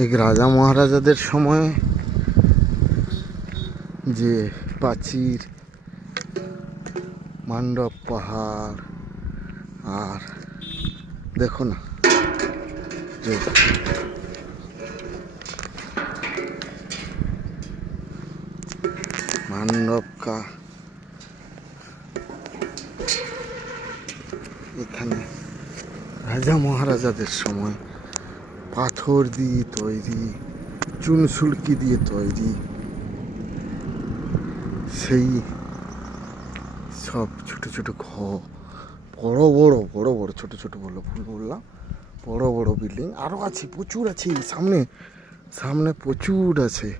এই রাজা মহারাজাদের সময় যে প্রাচীর, মান্ডব পাহাড়, আর দেখো না যে মান্ডবকা, এখানে রাজা মহারাজাদের সময় পাথর দিয়ে তৈরি, চুনসুড়কি দিয়ে তৈরি সেই সব ছোট ছোট ঘর, বড় বড় বড় বড়, ছোট ছোট বললো ভুল বললাম, বড় বড় বিল্ডিং আরও আছে, প্রচুর আছে সামনে, সামনে প্রচুর আছে।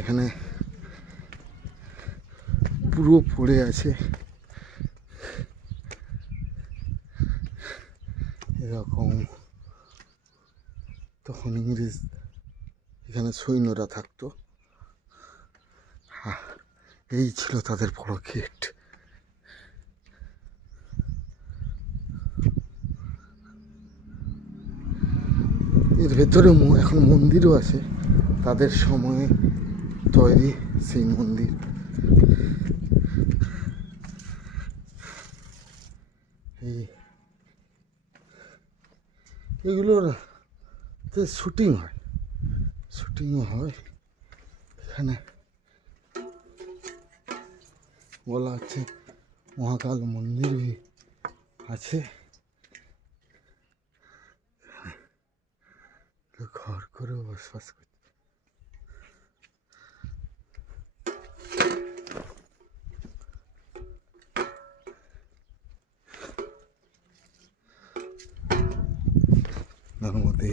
এখানে পুরো পড়ে আছে এরকম। তখন ইংরেজ এখানে সৈন্যরা থাকতো, এই ছিল তাদের বড় গেট। এর ভেতরে এখন মন্দিরও আছে, তাদের সময়ে তৈরি সেই মন্দির। এগুলোর শুটিং হয়, শুটিংও হয় এখানে। বলা হচ্ছে মহাকাল মন্দির আছে, ঘর করে বসবাস করছে। তার মধ্যে